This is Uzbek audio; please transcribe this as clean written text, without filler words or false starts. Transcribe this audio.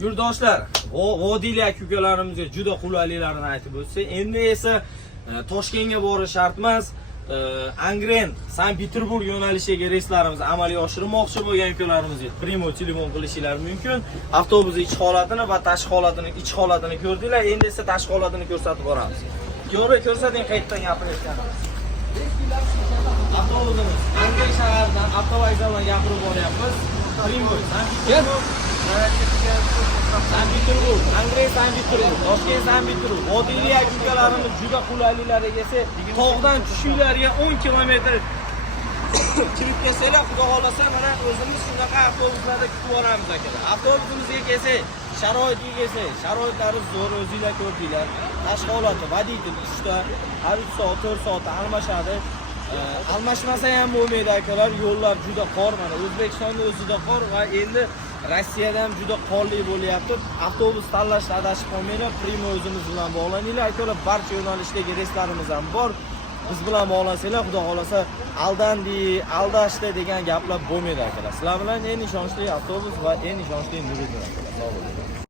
Yurtdoshlar, vodiylik ukalarimizga juda qulayliklarini aytib o'tsak, endi esa Toshkentga borish shart emas. Angren, Sankt-Peterburg yo'nalishiga reyslarimizni amalga oshirmoqchi bo'lgan ukalarimizga primo telefon qilishingiz mumkin. Avtobus ichki holatini va tashqi holatini, ichki holatini ko'rdinglar, endi esa tashqi holatini ko'rsatib boramiz. Ko'rsating qayerdan gapirayotganimiz. Avtobusimiz Angren shaharidan avtovokzaldan gapirib boryapmiz. Primo, Sankt-Peterburg, Angren Sankt-Peterburg, Toshkent Sankt-Peterburg. Vodiylik ukalarimiz juda qulayliklar egasi. Tog'dan tushinglarga 10 kilometr kirib kelsanglar, xudo xolasa mana o'zimiz shunaqa avtobuslarda kutib olamiz akalar. Avtobusimizga kelsak, sharoitga kelsak, sharoitlari zo'r, o'zingizlar ko'rdinglar. Tashqi holati, vodiyning ishda 3 soat, 4 soat almashadi. Almashmasa ham bo'lmaydi akalar, yo'llar juda qor, mana O'zbekistonda o'zida qor va endi Rossiyada ham juda qorli bo'lyapti. Avtobus tanlashda adashib qolmanglar, primo o'zimiz bilan bog'laninglar. Akalar, barcha yo'nalishdagi reyslarimiz ham bor. Biz bilan bog'lansanglar, xudo xolasa aldashdi degan gaplar bo'lmaydi akalar. Sizlar bilan eng ishonchli avtobus va eng ishonchli Nuriddin akalar. Sog' bo'ling.